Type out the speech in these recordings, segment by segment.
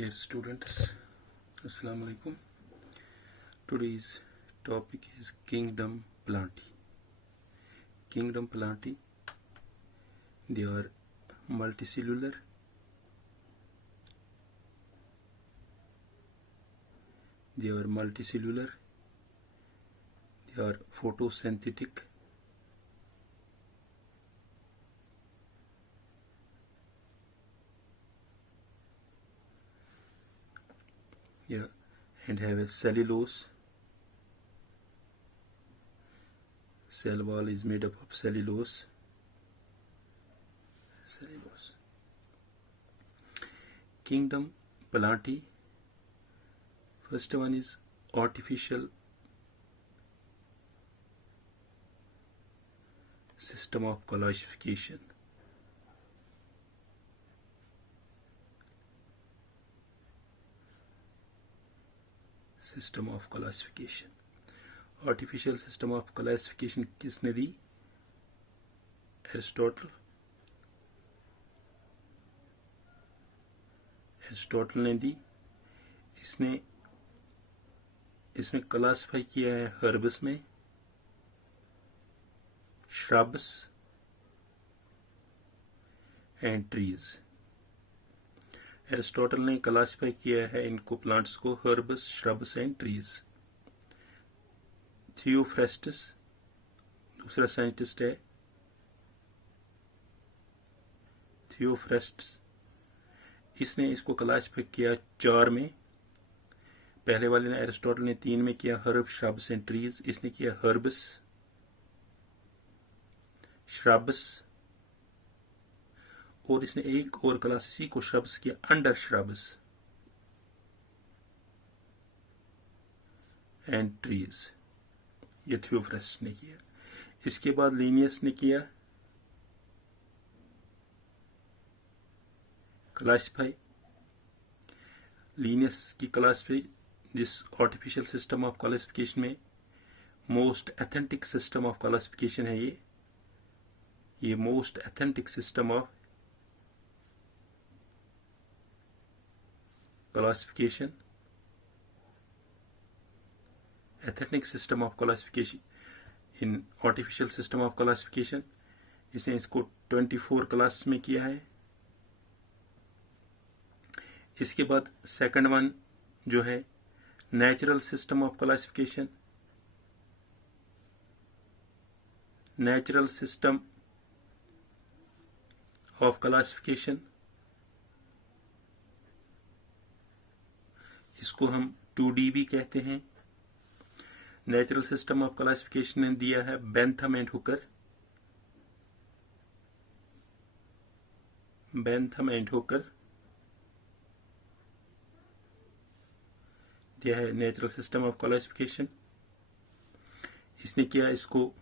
Dear students, Assalamu alaikum. Today's topic is Kingdom Plantae. Kingdom Plantae, they are multicellular, they are photosynthetic, and have a cellulose. Cell wall is made up of cellulose. Kingdom Plantae. First one is artificial system of classification. Artificial system of classification किसने दी? Aristotle ने दी. इसमें classify किया है herbs में, shrubs and trees. Aristotle ने classify किया है इनको प्लांट्स को herbs, shrubs and trees. Theophrastus दूसरा साइंटिस्ट है. थियोफ्रेस्टस, इसने इसको क्लासिफाई किया 4 में. पहले वाले ने एरिस्टोटल ने 3 में किया, हर्ब, श्रब्स एंड ट्रीज. इसने किया हर्ब्स, श्रब्स, और इसने एक और क्लास इसी को श्रब्स किया, अंडर श्रब्स एंड ट्रीज. ये थियोफ्रेस्टस ने किया. इसके बाद लीनियस ने किया क्लासिफाई. लीनियस की क्लासिफाई जिस आर्टिफिशियल सिस्टम ऑफ क्लासिफिकेशन में most authentic system of classification है. ये most authentic system of classification, authentic system of classification in artificial system of classification. इसने इसको 24 क्लास में किया है. इसके बाद सेकंड वन जो है natural system of classification. Natural system of classification, इसको हम 2D भी कहते हैं. नेचुरल सिस्टम ऑफ क्लासिफिकेशन ने दिया है बेंथम एंड हुकर. दिया है नेचुरल सिस्टम ऑफ क्लासिफिकेशन. इसने किया इसको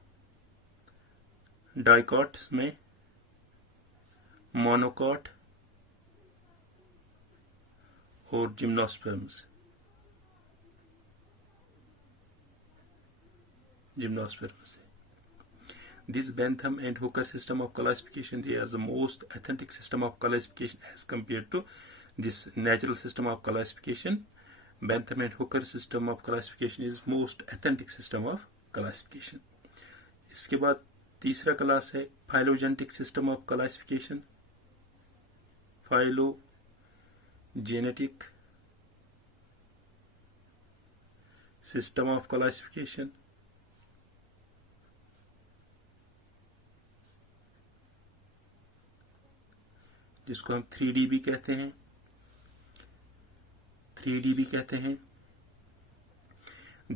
डाइकॉट में, मोनोकॉट और gymnosperms. This Bentham and Hooker system of classification, they are the most authentic system of classification as compared to this natural system of classification. Bentham and Hooker system of classification is most authentic system of classification. इसके बाद तीसरा class है phylogenetic system of classification. Phylogenetic system of classification. जिसको हम 3D भी कहते हैं.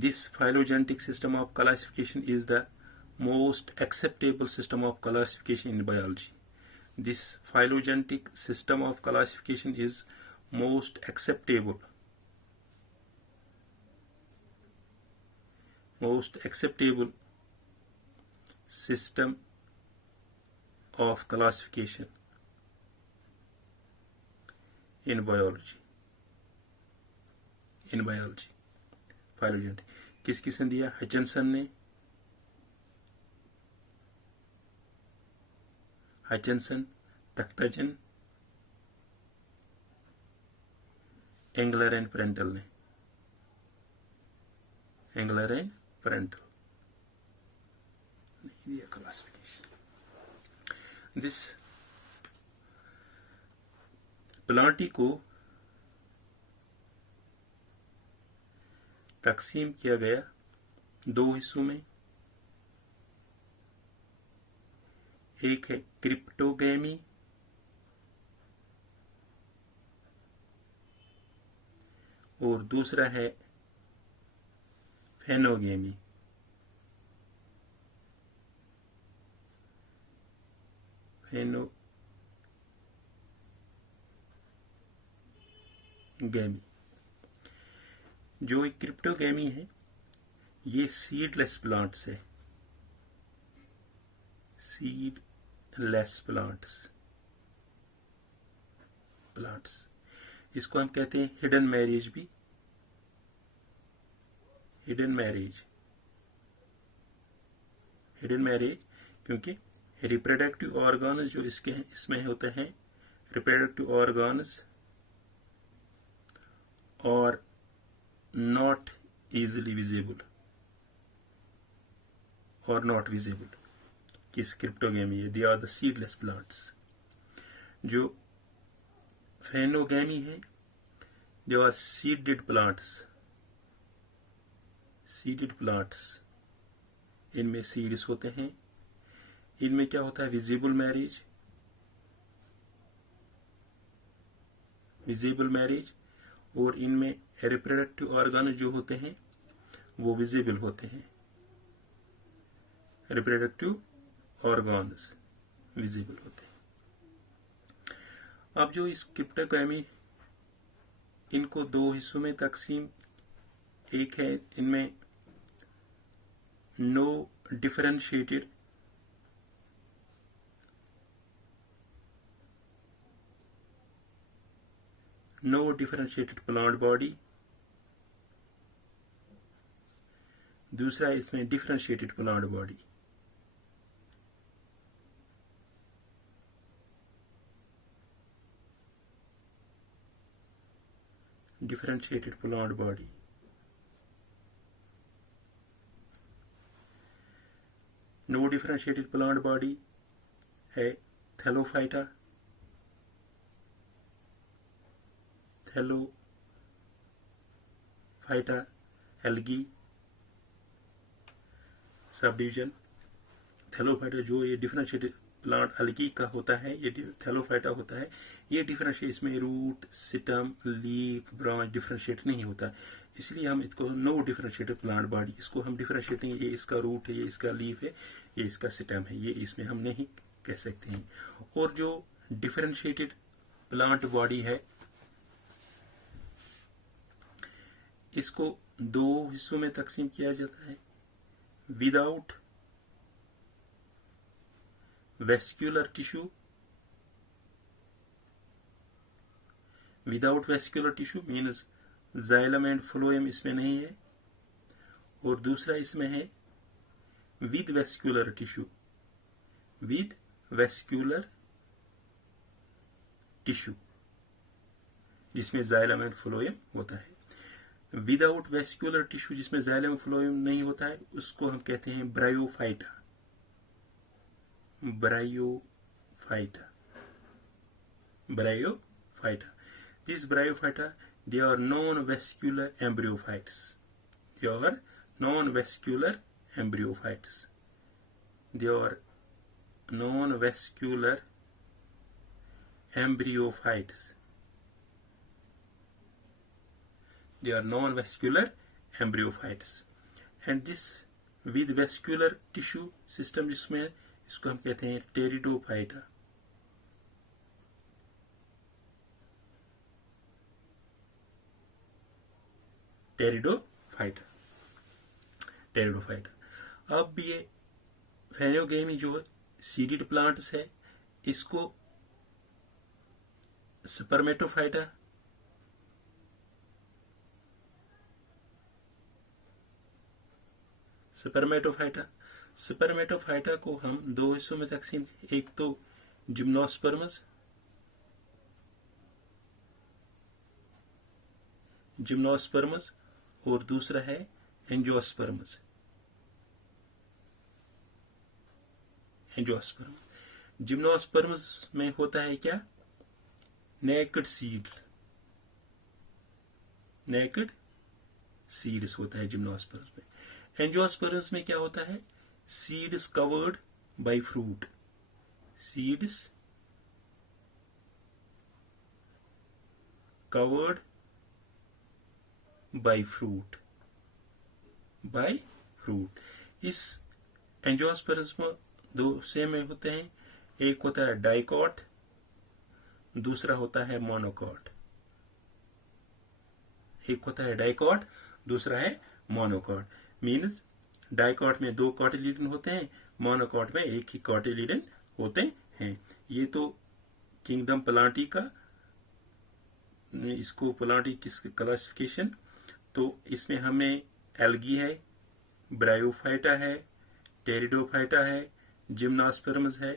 This phylogenetic system of classification is the most acceptable system of classification in biology. This phylogenetic system of classification is most acceptable system of classification in biology. Phylogenetic किसने दिया? Hutchinson ने. तख्ताजन angular and parental ने, angular and parental नहीं दिया classification. This Plantae को तकसीम किया गया दो हिस्सों में, एक है क्रिप्टोगैमी और दूसरा है फेनोगेमी। फेनोगेमी जो एक क्रिप्टोगेमी है ये सीडलेस प्लांट्स है, सीडलेस प्लांट्स। इसको हम कहते हैं हिडन मैरिज भी, हिडन मैरिज क्योंकि रिप्रोडक्टिव ऑर्गन्स जो इसमें होते हैं, reproductive organs are not easily visible और नॉट विजिबल किस क्रिप्टोगेमी है, they are the seedless plants. जो फेनोगेमी है दे आर सीडेड प्लांट्स, इनमें सीड्स होते हैं। इनमें क्या होता है, विजिबल मैरिज और इनमें रिप्रोडक्टिव ऑर्गन जो होते हैं वो विजिबल होते हैं, रिप्रोडक्टिव ऑर्गन्स विजिबल होते हैं। अब जो इस क्रिप्टोगेमी, इनको दो हिस्सों में तकसीम, एक है इनमें नो डिफरेंशिएटेड प्लांट बॉडी, दूसरा इसमें differentiated plant body. Differentiated plant body no differentiated plant body है थैलोफाइटा, एल्गी सब डिवीजन। थैलोफाइटा जो ये डिफरेंशिएटेड प्लांट एल्गी का होता है, ये थैलोफाइटा होता है। ये डिफरेंशिएट, इसमें रूट, सिटम, लीफ, ब्रांच डिफरेंशिएट नहीं होता, इसलिए हम इसको नो डिफरेंशिएटेड प्लांट बॉडी, इसको हम डिफरेंशिएट नहीं, ये इसका रूट है, ये इसका लीफ है, ये इसका सिटम है, ये इसमें हम नहीं कह सकते हैं। और जो डिफरेंशिएटेड प्लांट बॉडी है इसको दो हिस्सों में तकसीम किया जाता है, without vascular tissue, means xylem and phloem इसमें नहीं है, और दूसरा इसमें है विद वेस्क्यूलर टिश्यू जिसमें जाइलम एंड फ्लोएम होता है। विदाउट वेस्क्यूलर टिश्यू जिसमें जाइलम फ्लोएम नहीं होता है उसको हम कहते हैं bryophyta. These bryophyta, they are non-vascular embryophytes. And this with vascular tissue system जिसमें है इसको हम कहते हैं टेरिडोफाइटा। अब ये फेनोगेमी जो सीडेड प्लांट्स है इसको स्पर्मेटोफाइटा को हम दो हिस्सों में तकसीम, एक तो जिम्नोस्पर्म्स जिम्नोस्पर्म्स और दूसरा है एंजियोस्पर्म्स। जिम्नोस्पर्म्स में होता है क्या? नेकेड सीड्स होता है जिम्नोस्पर्म्स में। एंजियोस्पर्म्स में क्या होता है? Seeds covered by fruit. Seeds covered by fruit. इस एंजियोस्पर्म्स में दो सेम में होते हैं, एक होता है डाइकॉट, दूसरा होता है मोनोकॉट। एक होता है डाइकॉट, दूसरा है मोनोकॉट। मीन्स डाइकॉट में 2 कॉटिलीडन होते हैं, मोनोकॉट में 1 ही कॉटिलीडन होते हैं। ये तो किंगडम प्लांटी का, इसको प्लांटी किसकी क्लासिफिकेशन, तो इसमें हमें एल्गी है, ब्रायोफाइटा है, टेरिडोफाइटा है, जिम्नोस्पर्म्स है,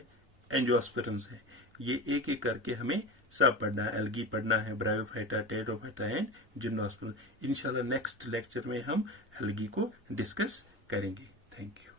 एंजियोस्पर्म्स है। ये एक एक करके हमें सब पढ़ना है। एल्गी पढ़ना है, ब्रायोफाइटा, टेरिडोफाइटा एंड जिम्नोस्पर्म्स। इंशाल्लाह नेक्स्ट लेक्चर में हम एल्गी को डिस्कस करेंगे। Thank you.